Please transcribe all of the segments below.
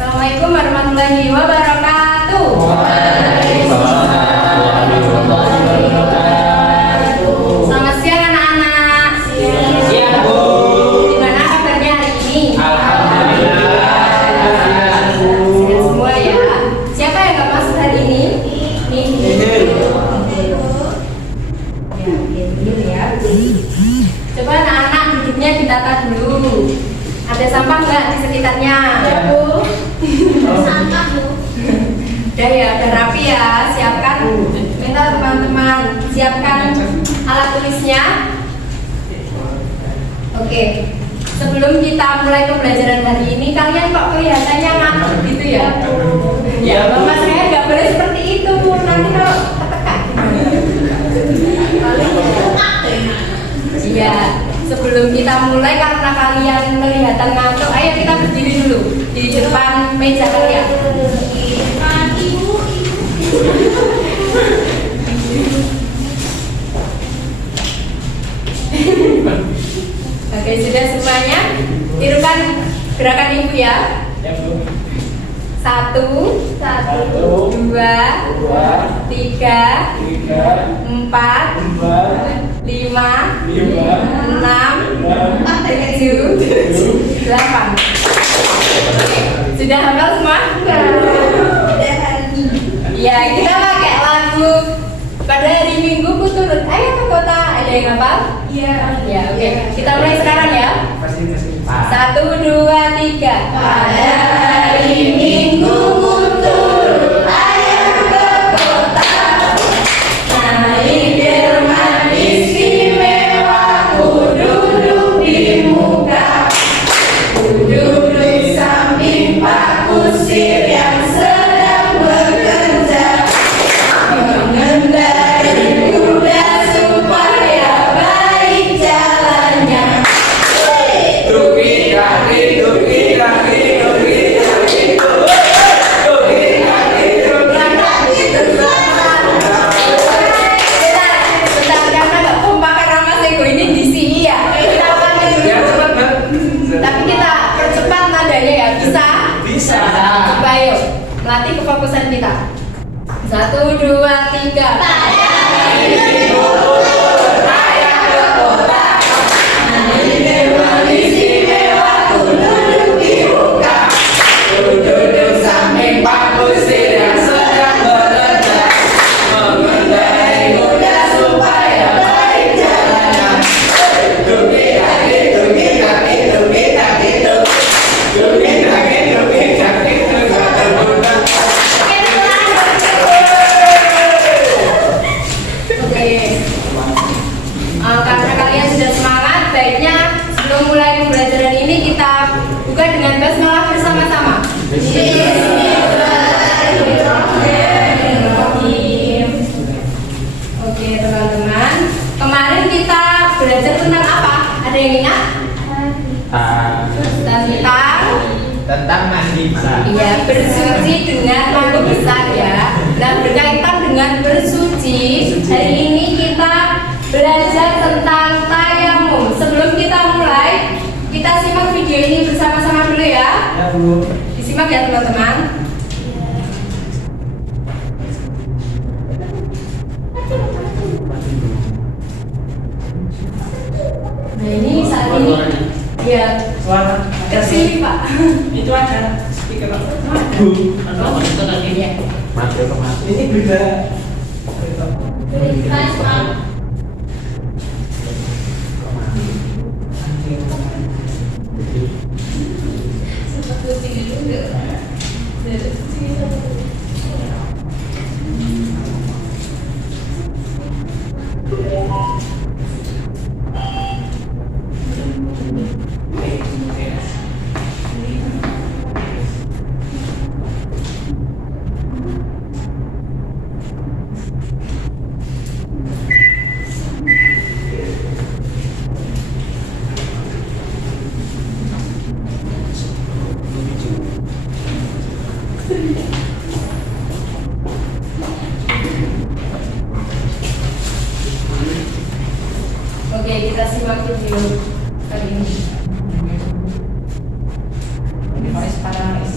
Assalamualaikum warahmatullahi wabarakatuh. Selamat siang anak-anak. Siang, Bu. Gimana kabarnya hari ini? Alhamdulillah. Sehat semua ya. Siapa yang nggak masuk hari ini? Nih. Oke, ya. Coba anak-anak duduknya ditata dulu. Ada sampah nggak di sekitarnya? Ya, Bu. Sampah, Bu. Udah ya, udah rapi ya. Siapkan. Minta teman-teman siapkan alat tulisnya. Oke. Sebelum kita mulai pembelajaran hari ini, kalian kok kelihatannya ngantuk gitu ya? Ya, Mama saya nggak boleh seperti itu. Nanti kalau ketekak iya. Sebelum kita mulai, karena kalian kelihatan ngantuk, ayo kita berdiri dulu di depan meja kalian. Oke, sudah semuanya? Tirukan gerakan ibu ya. Satu, dua, tiga, empat, lima, enam, tujuh, delapan. Sudah hafal semua? Ya, kita pakai lagu Pada Hari Minggu Ku Turut Ayo ke Kota. Ada yang hafal? Iya. Ya, oke. Kita mulai sekarang ya. Satu, dua, tiga. Pada hari Minggu ku turut ayah ke kota, naik delman istimewa, ku duduk di muka, ku duduk samping Pak Kusir yang sedang bekerja, mengendarai kuda supaya baik jalannya. Melatih kefokusan kita. Satu, dua, tiga. Pada hari Minggu ayah ke kota, naik delman istimewa, ku duduk di muka, ku duduk samping Pak Kusir yang sedang bekerja, mengendarai kuda supaya baik jalannya. Karena kalian sudah semangat, baiknya sebelum mulai pembelajaran ini kita buka dengan basmalah bersama-sama. Bismillahirrahmanirrahim. Oke teman-teman, kemarin kita belajar tentang apa? Ada yang ingat? Tentang mandi besar. Iya, bersuci dengan mandi besar ya. Dan berkaitan dengan bersuci, hari ini kita belajar tentang tayamum. Sebelum kita mulai, kita simak video ini bersama-sama dulu ya. Ya, Bu. Disimak ya teman-teman. Nah ini saat ini ya Suara kesini Pak. itu ada speaker apa? Mati. Ini beda. Oke, kita simak video kali ini. Ini Faris Paris.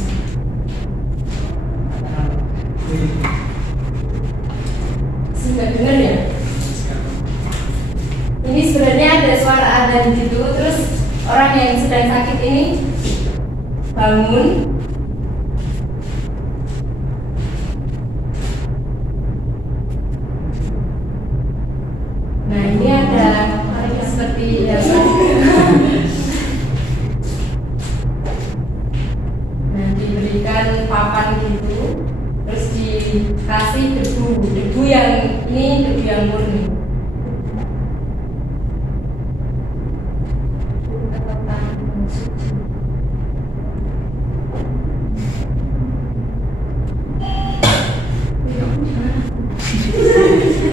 kelelahan gitu, terus orang yang sedang sakit ini bangun. Nah ini ada seperti yang nah diberikan papan gitu, terus dikasih debu yang ini debu yang murni.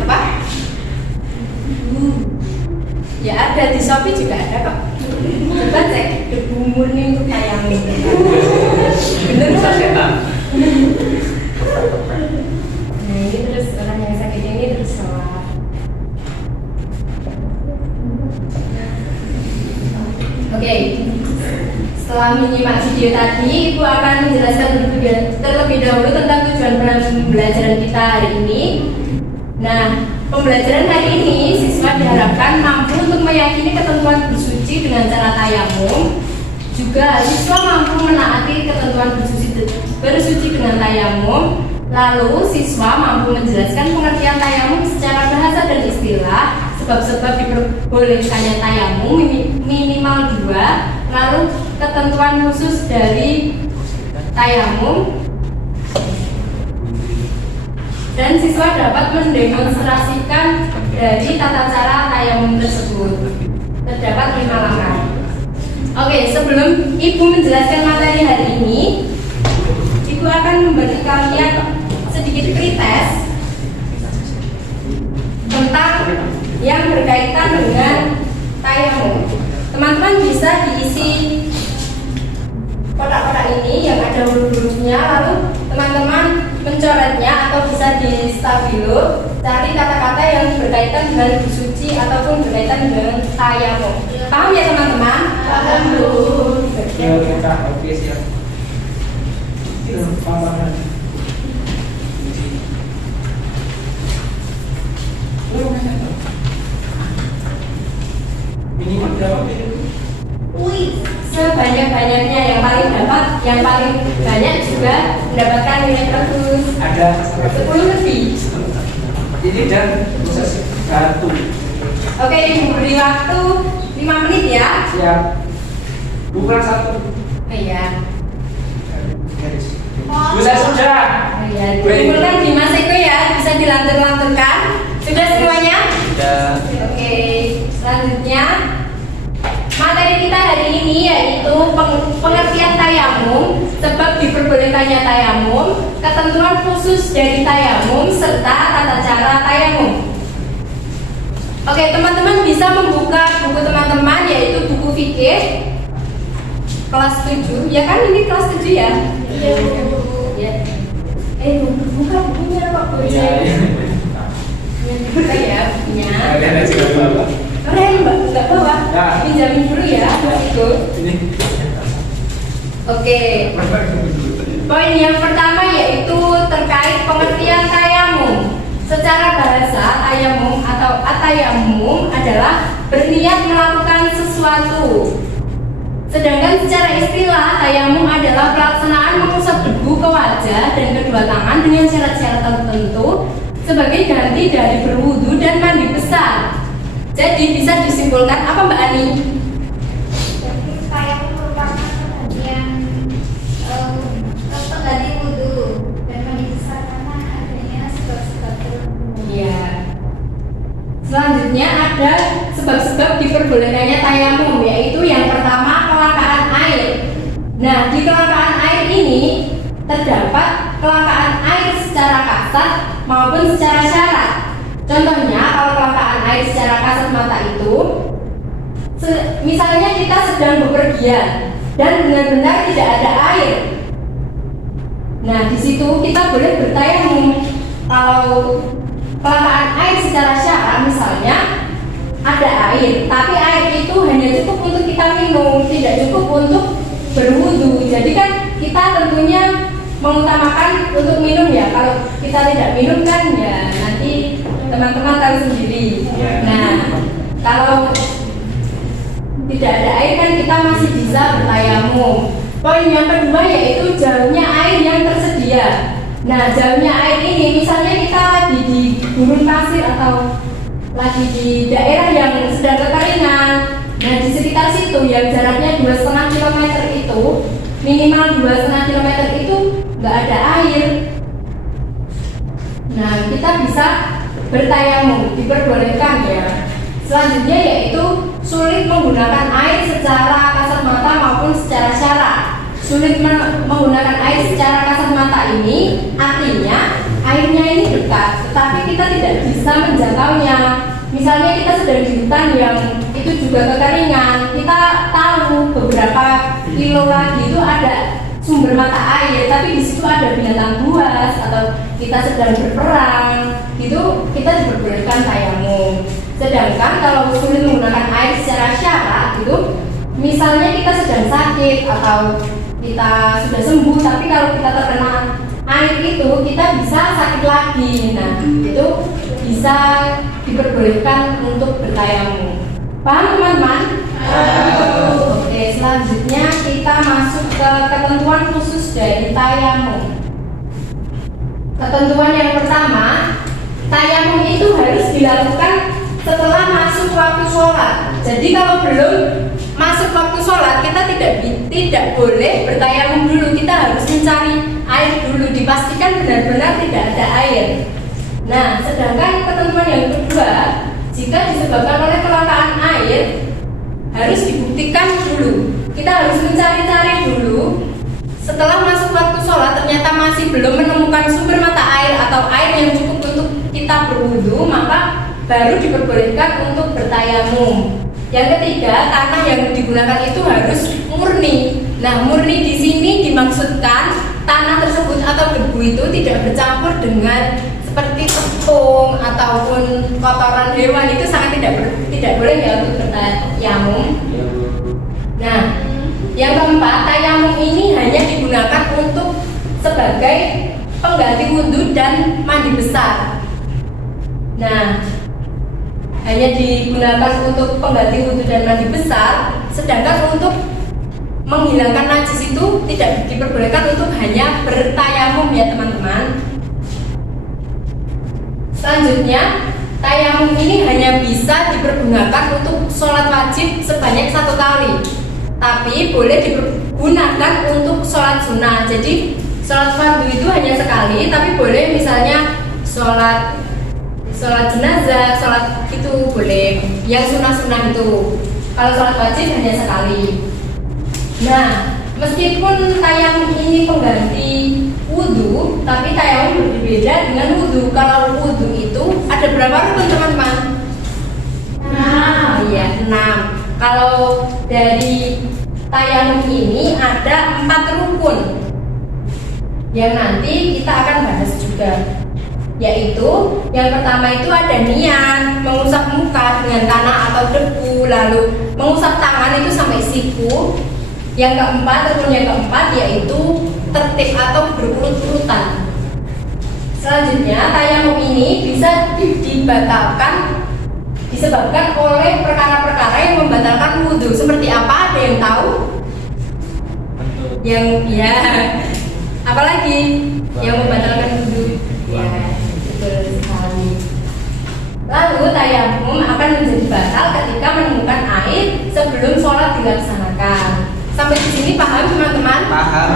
Apa? Ya ada di Shopee juga ada kok. Coba cek debu murni untuk ayam. Bener Bisa kan? setan. Nah ini terus orang yang sakit ini terus sholat. Oke, setelah menyimak video tadi, Ibu akan menjelaskan terlebih dahulu tentang tujuan pembelajaran kita hari ini. Nah, pembelajaran hari ini siswa diharapkan mampu untuk meyakini ketentuan bersuci dengan cara tayamum. Juga siswa mampu menaati ketentuan bersuci dengan tayamum. Lalu siswa mampu menjelaskan pengertian tayamum secara bahasa dan istilah, sebab-sebab diperbolehkannya tayamum minimal 2. Lalu ketentuan khusus dari tayamum. Dan siswa dapat mendemonstrasikan dari tata cara tayamum tersebut. Terdapat 5 langkah. Oke, sebelum Ibu menjelaskan materi hari ini, Ibu akan memberi kalian sedikit pretest tentang yang berkaitan dengan tayamum. Teman-teman bisa diisi kotak-kotak ini yang ada huruf-hurufnya, lalu teman-teman mencoretnya atau bisa di stabilo cari kata-kata yang berkaitan dengan bersuci ataupun berkaitan dengan tayamum. Paham ya teman-teman? Paham Bu. Ya, oke siap. Minimal berapa? Sebanyak-banyaknya, yang paling dapat, yang paling banyak juga mendapatkan nilai bagus. Ada 10 lebih. ini dan proses batu. Oke, Ibu beri waktu 5 menit ya. Siap. Bukan 1. Iya. Bisa sudah. Iya, dikumpulkan di Mas Eko ya, bisa dilantur-lanturkan. Sudah semuanya? Sudah. Oke, selanjutnya materi kita hari ini yaitu pengertian tayamum, sebab diperbolehkannya tayamum, ketentuan khusus dari tayamum, serta tata cara tayamum. Oke, teman-teman bisa membuka buku teman-teman yaitu buku fikih kelas 7. Ya kan ini kelas 7 ya? Iya. Ya. Buka bukunya kok Bu. Iya. Buka ya bukunya. Kalian aja enggak apa-apa. Keren Mbak, nggak bawa. Ya. Pinjamin dulu ya, Mas Iko. Ini. Oke. Poin yang pertama yaitu terkait pengertian tayamum. Secara bahasa, tayamum atau atayamum adalah berniat melakukan sesuatu. Sedangkan secara istilah, tayamum adalah pelaksanaan mengusap debu ke wajah dan kedua tangan dengan syarat-syarat tertentu sebagai ganti dari berwudu dan mandi besar. Jadi bisa disimpulkan apa Mbak Ani? Tayamum merupakan pengganti wudu dan mandi besar karena adanya sebab-sebab tertentu. Iya. Selanjutnya ada sebab-sebab diperbolehkannya tayamum, yaitu yang pertama kelangkaan air. Nah, di kelangkaan air ini terdapat kelangkaan air secara kasat maupun secara syarat. Contohnya, kalau kelangkaan air secara kasat mata itu, misalnya kita sedang bepergian dan benar-benar tidak ada air. Nah, di situ kita boleh bertayamum. Kalau kelangkaan air secara syarat, misalnya ada air, tapi air itu hanya cukup untuk kita minum, tidak cukup untuk berwudu. Jadi kan kita tentunya mengutamakan untuk minum ya. Kalau kita tidak minum kan ya nanti teman-teman tahu sendiri. Ya. Nah, kalau tidak ada air kan kita masih bisa bertayamum. Poin yang kedua yaitu jauhnya air yang tersedia. Nah, jauhnya air ini misalnya kita lagi di gurun pasir atau lagi di daerah yang sedang kekeringan. Nah, di sekitar situ yang jaraknya 2,5 km itu, minimal 2,5 km itu nggak ada air. Nah, kita bisa bertayamum, diperbolehkan ya. Selanjutnya yaitu sulit menggunakan air secara kasat mata maupun secara syarak. Sulit menggunakan air secara kasat mata ini artinya airnya ini dekat, tetapi kita tidak bisa menjangkaunya. Misalnya kita sedang di hutan yang itu juga kekeringan, kita tahu beberapa kilo lagi itu ada sumber mata air, tapi di situ ada binatang buas atau kita sedang berperang, itu kita diperbolehkan tayamum. Sedangkan kalau sulit menggunakan air secara syarak itu, misalnya kita sedang sakit atau kita sudah sembuh, tapi kalau kita terkena air itu kita bisa sakit lagi. Nah, itu bisa diperbolehkan untuk bertayamum. Paham teman-teman? Oke, selanjutnya kita masuk ke ketentuan khusus dari tayamum. Ketentuan yang pertama, tayamum itu harus dilakukan setelah masuk waktu sholat. Jadi kalau belum masuk waktu sholat, kita tidak boleh bertayamum dulu. Kita harus mencari air dulu, dipastikan benar-benar tidak ada air. Nah, sedangkan ketentuan yang kedua, jika disebabkan oleh kelangkaan air, harus dibuktikan dulu. Kita harus mencari-cari dulu. Setelah masuk waktu sholat, ternyata masih belum menemukan sumber mata air atau air yang cukup untuk kita berwudu, maka baru diperbolehkan untuk bertayamum. Yang ketiga, tanah yang digunakan itu harus murni. Nah, murni di sini dimaksudkan tanah tersebut atau debu itu tidak bercampur dengan seperti tepung ataupun kotoran hewan, itu sangat tidak boleh ya untuk bertayamum. Nah, yang keempat, tayamum ini hanya digunakan untuk sebagai pengganti wudhu dan mandi besar. Nah, hanya digunakan untuk pengganti wudhu dan mandi besar, sedangkan untuk menghilangkan najis itu tidak diperbolehkan untuk hanya bertayamum ya teman-teman. Selanjutnya, tayamum ini hanya bisa dipergunakan untuk sholat wajib sebanyak 1 kali, tapi boleh dipergunakan untuk sholat sunnah. Jadi sholat fardu itu hanya sekali, tapi boleh misalnya sholat jenazah, sholat itu boleh, yang sunnah-sunnah itu. Kalau sholat wajib hanya sekali. Nah, meskipun tayamum ini pengganti wudhu, tapi tayamum berbeda dengan wudhu. Kalau wudhu itu ada berapa rukun teman-teman? 6. Iya, 6. Kalau dari tayamum ini ada 4 rukun yang nanti kita akan bahas juga. Yaitu yang pertama itu ada niat, mengusap muka dengan tanah atau debu, lalu mengusap tangan itu sampai siku. Yang keempat, rukun yang keempat yaitu tertib atau berurut-urutan. Selanjutnya, tayamum ini bisa dibatalkan disebabkan oleh perkara-perkara yang membatalkan wudhu. Seperti apa? Ada yang tahu? Yang ya, apalagi yang membatalkan wudhu? Ya. Betul sekali. Lalu tayamum akan menjadi batal ketika menemukan air sebelum sholat dilaksanakan. Sampai di sini paham teman-teman? Paham.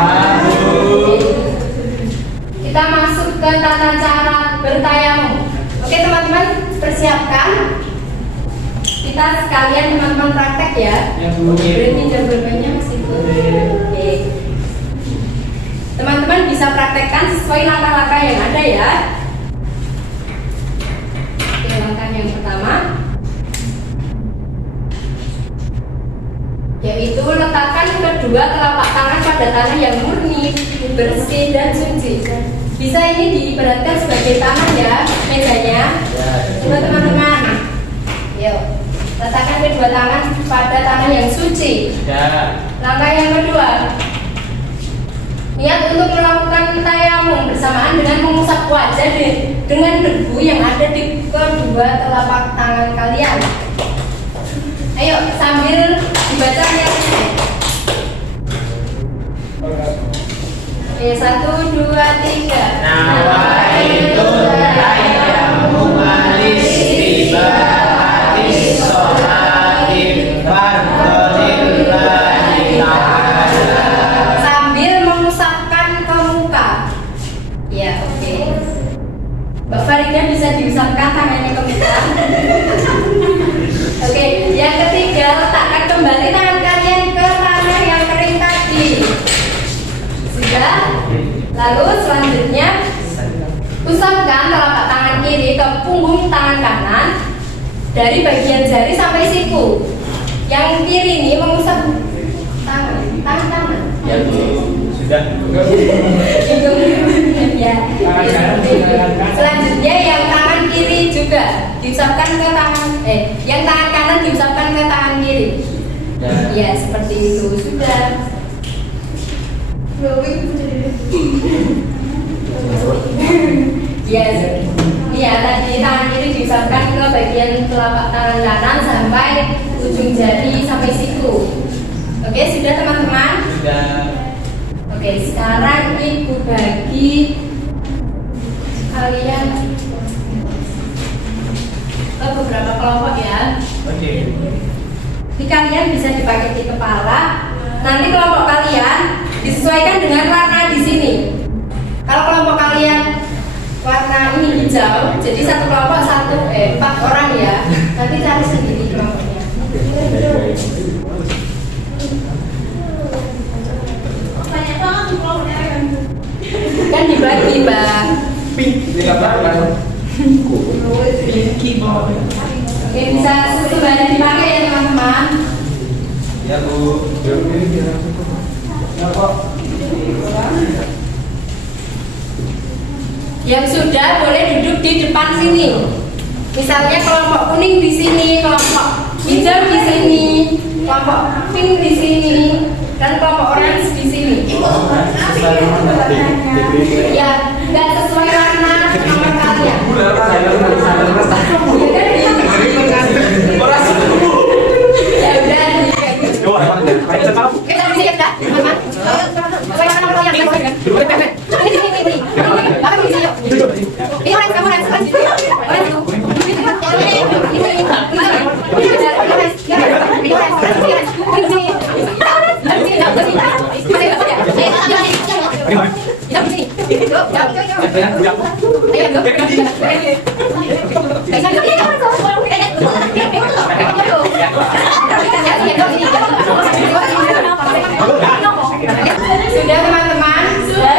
Kita masuk ke tata cara bertayamum. Oke teman-teman, persiapkan. Kita sekalian teman-teman praktek ya. Berarti jawabannya masih boleh. Oke. Teman-teman bisa praktekkan sesuai langkah-langkah yang ada ya. Langkah yang pertama yaitu letakkan kedua telapak tangan pada tanah yang murni, bersih dan suci. Bisa ini diibaratkan sebagai tanah ya, mejanya. Coba teman-teman, yuk letakkan kedua tangan pada tanah yang suci. Langkah yang kedua, niat untuk melakukan tayamum bersamaan dengan mengusap wajah dengan debu yang ada di kedua telapak tangan kalian. Ayo sambil dibaca lihatnya. Oke, 1, 2, 3. Nawaitul tayamum al-istibahati sholati fardholillahi ta'ala. Sambil mengusapkan ke muka. Ya, oke. Mbak Farida bisa diusapkan tangannya ke muka. Oke, yang ketiga, letakkan kembali tangan kalian ke tanah yang kering tadi. Sudah? Lalu selanjutnya usapkan telapak tangan kiri ke punggung tangan kanan dari bagian jari sampai siku. Yang kiri ini mengusap tangan kanan. Ya, sudah. Ya. Selanjutnya yang tangan kiri juga diusapkan ke tangan yang tangan kanan diusapkan ke tangan kiri. Ya, seperti itu. Sudah. Yes. Iya, tadi tangan kiri diusapkan ke bagian telapak tangan kanan sampai ujung jari sampai siku. Oke, sudah teman-teman? Sudah. Oke, sekarang ibu bagi kalian ke beberapa kelompok ya. Oke. Jadi kalian bisa dipakai di kepala. Nanti kelompok kalian disesuaikan dengan warna di sini. Kalau kelompok kalian warna ini hijau, jadi satu kelompok 4 orang ya. Nanti cari sendiri kelompoknya. Banyak banget di kelompoknya kan. Kan dibagi, Mbak. Ini apa? Oke, bisa sesuai dipakai ya teman-teman. Ya, Bu. Ya, kok. Yang sudah boleh duduk di depan sini. Misalnya kelompok kuning di sini, kelompok hijau di sini, kelompok pink di sini, dan kelompok orange di sini. Ya, nggak sesuai warna nomor kalian. Ya udah, kita bisa lihat kan, teman-teman? Sesuai warna nomor kalian. Ini. Bahkan bisa yuk. Ini orange, kamu orange. Orange tuh. Sudah teman-teman? Sudah.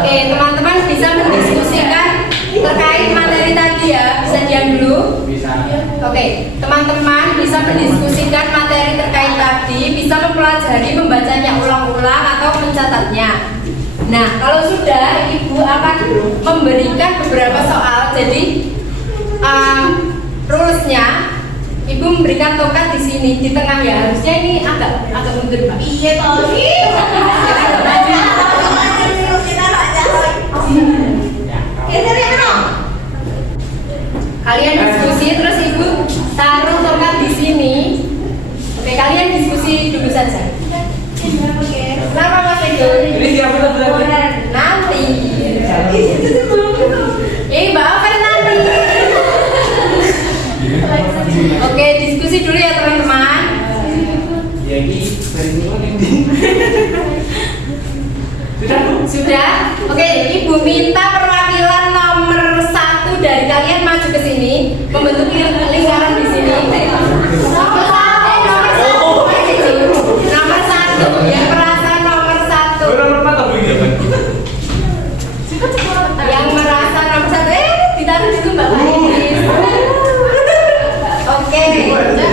Oke, teman-teman bisa mendiskusikan terkait materi tadi ya. Bisa diam dulu. Oke, teman-teman bisa mendiskusikan materi terkait tadi, bisa mempelajari membacanya ulang-ulang atau mencatatnya. Nah, kalau sudah, Ibu akan memberikan beberapa soal. Jadi, rulesnya, Ibu memberikan tongkat di sini, di tengah ya. Harusnya ini agak mundur, Pak. Iya toh. Kalian diskusi terus Ibu taruh tongkat di sini. Oke, kalian diskusi dulu saja. Kenapa Mas Ego? Ini siapa tuh? Nanti. Mbak Oven nanti. Oke, diskusi dulu ya teman-teman. Ya ini dari ini. Sudah, Bu? Sudah? Oke, Ibu minta perwakilan nomor 1 dari kalian maju ke sini, membentuk lingkaran di sini. Nomor 1, yang merasa nomor 1. Yang merasa nomor 1, ditaruh di situ Mbak Iris. Oke,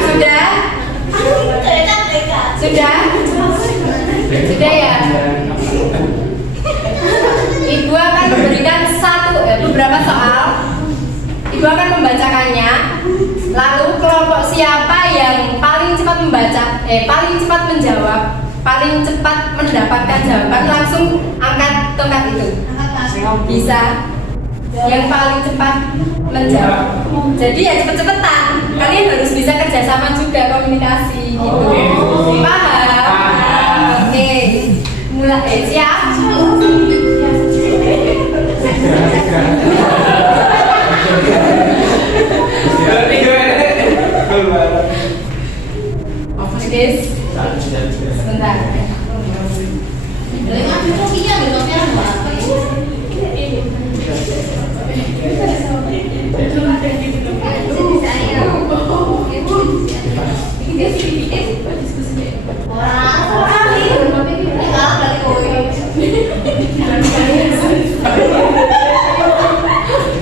sudah? Sudah? Sudah ya? Ibu akan memberikan beberapa soal. Ibu akan membacakannya. Lalu kelompok siapa yang paling cepat paling cepat menjawab, paling cepat mendapatkan jawaban langsung angkat tongkat itu. Bisa. yang paling cepat menjawab. Jadi ya cepet-cepetan. Kalian harus bisa kerjasama juga, komunikasi gitu. Paham? Oke. Mulai siap. Oke, sebentar.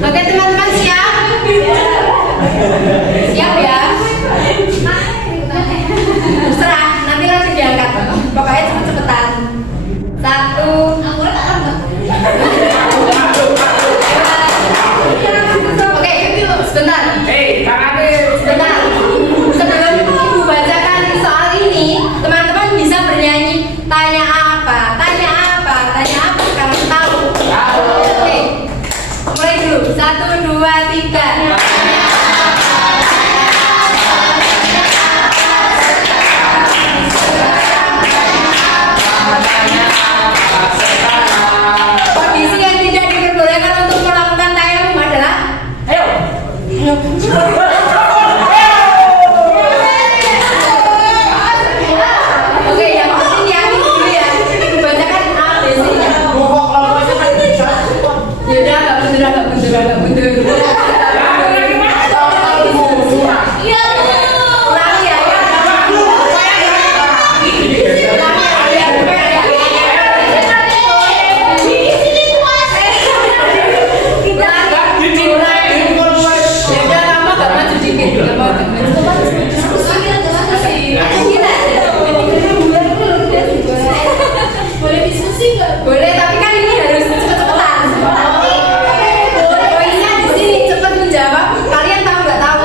Oke teman-teman siap? Siap ya? Terserah, nanti langsung diangkat. Pokoknya cepet-cepetan. 1. Oke, sebentar. Sebentar. Sebelum ibu bacakan soal ini, teman-teman bisa bernyanyi. Tanya apa? Tanya apa? Tanya apa? Sekarang tahu. Oke. Mulai dulu. 1, 2, 3. Kondisi yang tidak diperbolehkan untuk melakukan tayamum adalah oke, yang penting yang ini dulu ya. Ibu bacakan A, B, C-nya. Yaudah, agak mundur. Ulangi ya. Yaudah, lama gak maju dikit. Gak mau gak maju. Boleh diskusi nggak? Boleh, tapi kan ini harus cepet-cepetan. Poinnya di sini cepet menjawab. Kalian tahu nggak tahu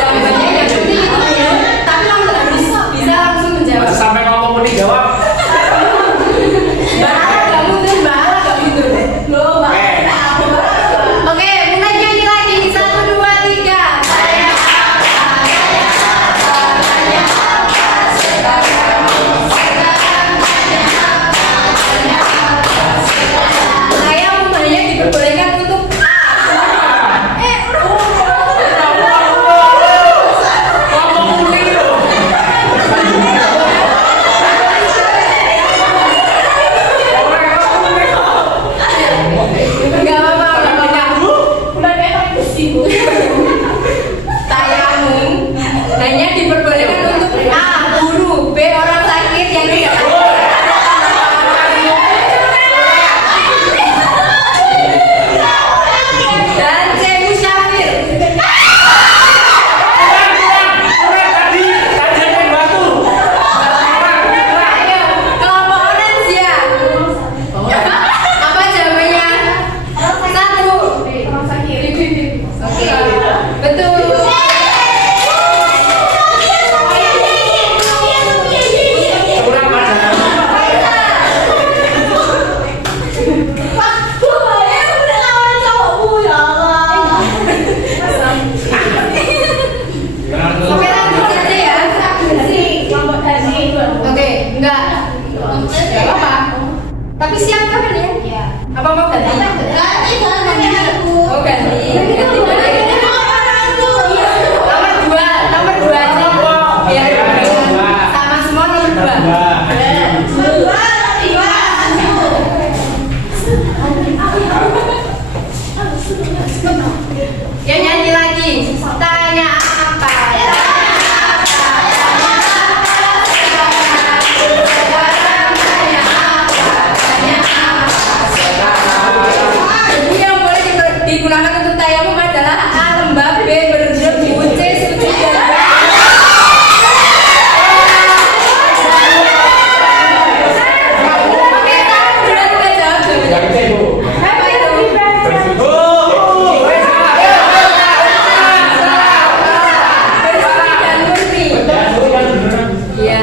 jawabannya yang penting itu ya. Tapi kamu harus bisa langsung menjawab. Sampai ngomong mau dijawab. Gak mundur. Loh, oke, mulai nyanyi lagi. 1, 2, 3. Saya hanya diperbolehkan untuk nggak apa-apa. Tayamum hanya diperbolehkan untuk A. Guru, B. Orang sakit yang tidak dan C. Musyafir. Ayo, kelompok orange ya. Apa jawabannya? 1. Oke, betul. Oke, lanjut aja ya. Oke, enggak apa-apa. Tapi siap kan ya? Apa mau ganti? Oh, ganti. Nomor 2 aja. Biar sama semua nomor 2. Ya nyanyi lagi. Tanya apa? Jadi yang boleh digunakan untuk tayamum adalah A. Lembab, B. Berendam, C. Suci dan D. Oke, kamu duluan kita jawab dulu. Apa itu? Bersih dan murni. Iya.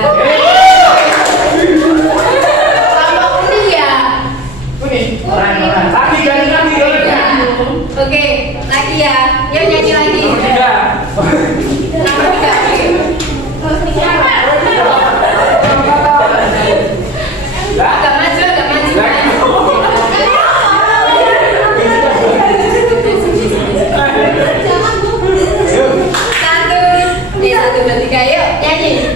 Sama murni ya. Lagi ganti. Oke, lagi ya. Yuk nyanyi lagi. Tiga. Nomor 3. Agak maju, agak maju. Satu, dua, tiga, yuk nyanyi.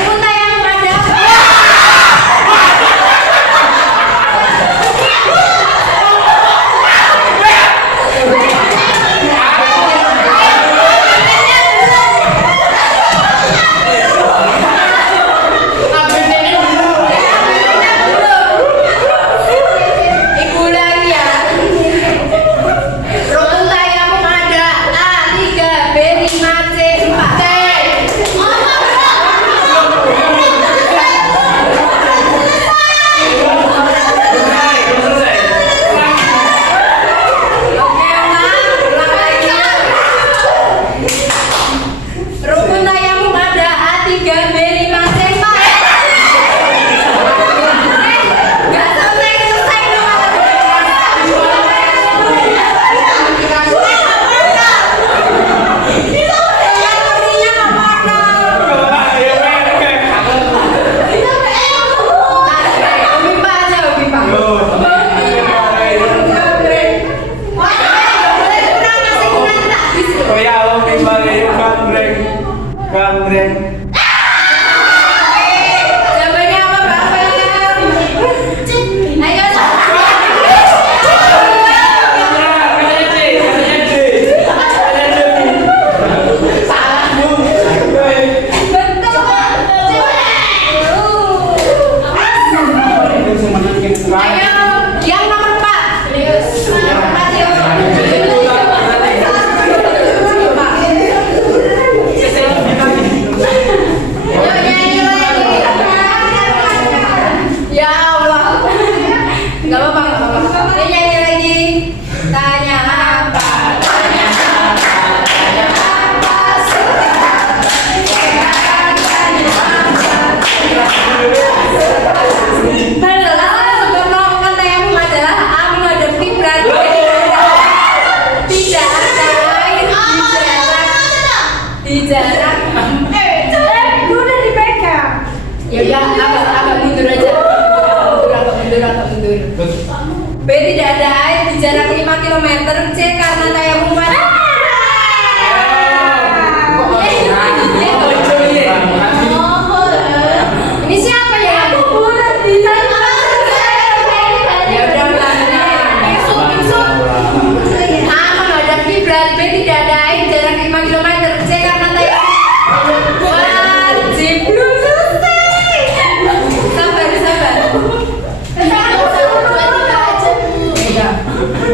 Unta yang pada Ibu lagi ya. Rukun tayamum ada A3, B5, C4. Oke, ulang lagi. Rukun tayamum ada A3, B5, C4. Gak selesai dong. Oh ya, oke, balik gambreng. Gambreng. Jawabannya apa, Bapak? Ayo. Katanya C, katanya C. Katanya C. Betul. Ayo, yang nomor 4. Yang 4 yuk. Yuk nyanyi lagi. Ya Allah. Gak apa-apa, gak apa-apa. Yuk nyanyi lagi. Tanya apa? Tanya apa? Tanya apa? Adalah sebelum melakukan tayamum adalah A menghadap kiblat. Tidak ada air di jarak. Udah dipegang. Ya udah, agak mundur aja. Agak mundur. B tidak ada air di jarak 5 km. C karena tayamum wajib. Ini siapa ya? Ya udah ulangi. A menghadap kiblat, B tidak ada air jarak 5 km. C karena tayamum wajib. Belum selesai. Sabar.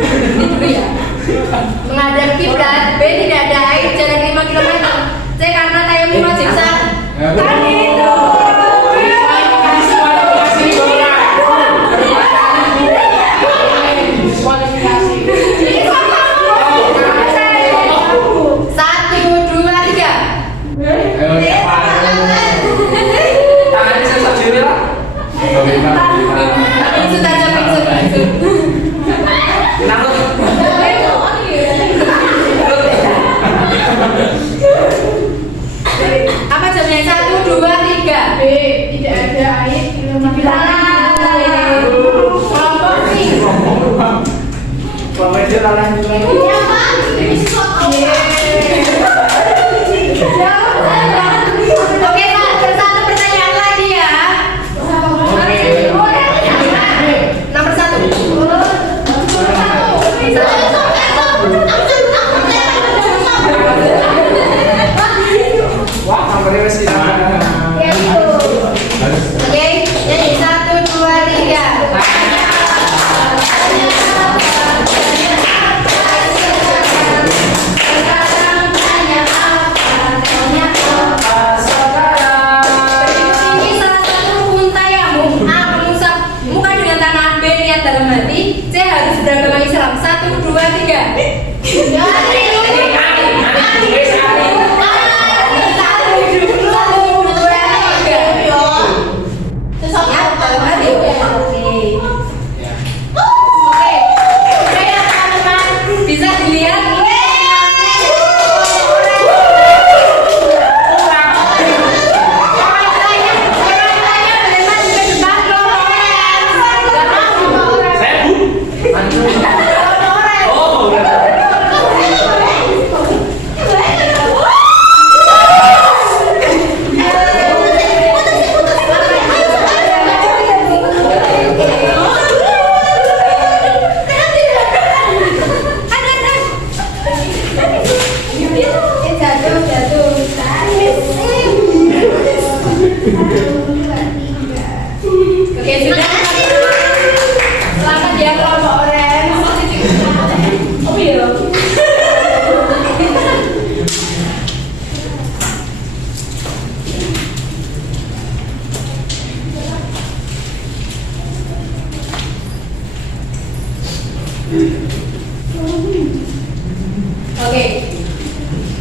Ini dulu ya. Menghadap kiblat, B tidak ada air jarak 5 km. C karena tayamum wajib sah. Kan itu. Satu, dua, tiga. Tangannya saya sendiri lah. Pingsut aja, pingsut. Kenapa? Apa jawabnya? 1, 2, 3. B tidak ada air di rumah Kelompok sih. Bapak itu lalang lagi. Oke, Pak. Satu pertanyaan lagi ya. Nomor 1. Wah, nomornya masih ada. Oke, jadi 1, 2, 3. Ini salah satu rukun tayamum. A. Mengusap muka dengan tangan. B. Niat dalam hati. C. Harus beragama Islam. 1, 2, 3.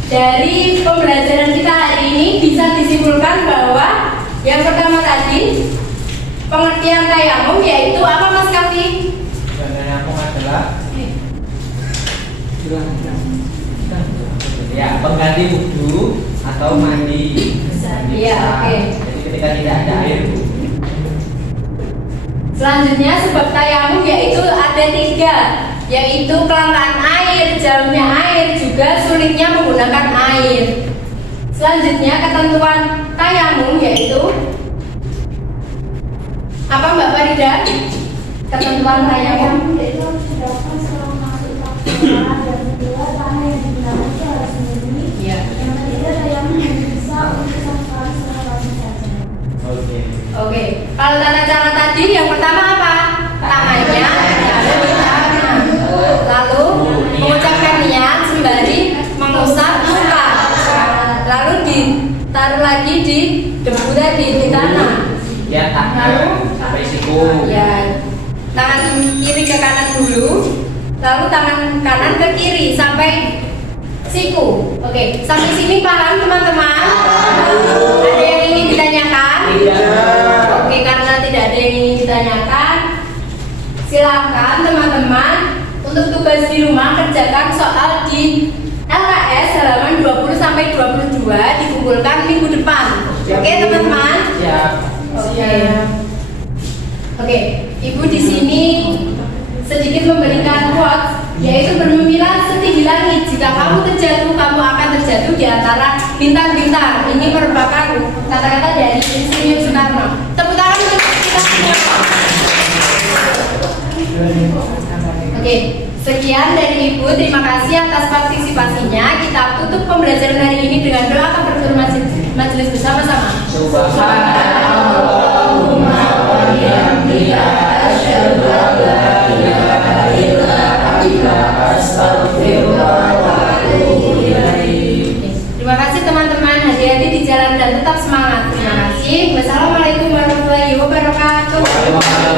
dari pembelajaran kita hari ini bisa disimpulkan bahwa yang pertama tadi pengertian tayamum yaitu apa Mas Kafi? Tayamum adalah ya pengganti wudhu atau mandi. Iya, oke. Jadi ketika tidak ada air. Selanjutnya sebab tayamum yaitu ada 3, yaitu kelangkaan air, jauhnya air, juga sulitnya menggunakan air. Selanjutnya ketentuan tayamum yaitu apa Mbak Farida? Ketentuan tayamum Itu harus dilakukan setelah masuk takbir dan kedua tanah yang digunakan itu harus murni. Iya. Yang ketiga tayamum yang bisa untuk safar selama saja. Oke. Oke, kalau tata cara tadi yang pertama apa? Tangannya ada di tangan. Lalu mengucapkan niat sembari mengusap muka. Lalu ditaruh lagi di debu tadi di tanah. Ya tangan sampai siku. Ya, tangan kiri ke kanan dulu, lalu tangan kanan ke kiri sampai siku. Oke, sampai sini paham teman-teman? Ada yang ingin ditanyakan? Oke, karena tidak ada yang ingin ditanyakan, silakan teman-teman untuk tugas di rumah kerjakan soal di LKS halaman 20 sampai 22 dikumpulkan minggu depan. Oke, teman-teman? Siap. Oke, Ibu di sini sedikit memberikan quotes, yaitu bermimpilah setinggi langit. Jika kamu terjatuh, kamu akan terjatuh di antara bintang-bintang. Ini merupakan kata-kata dari Insinyur Soekarno. Tepuk tangan untuk kita semua. Oke, sekian dari Ibu. Terima kasih atas partisipasinya. Kita tutup pembelajaran hari ini dengan doa kafaratul majelis bersama-sama. Subhanallahumma wa bihamdika asyhadu an la ilaha illa anta astaghfiruka wa atubu ilaik. Terima kasih teman-teman, hati-hati di jalan dan tetap semangat. Terima kasih. Wassalamualaikum warahmatullahi wabarakatuh. Waalaikumsalam.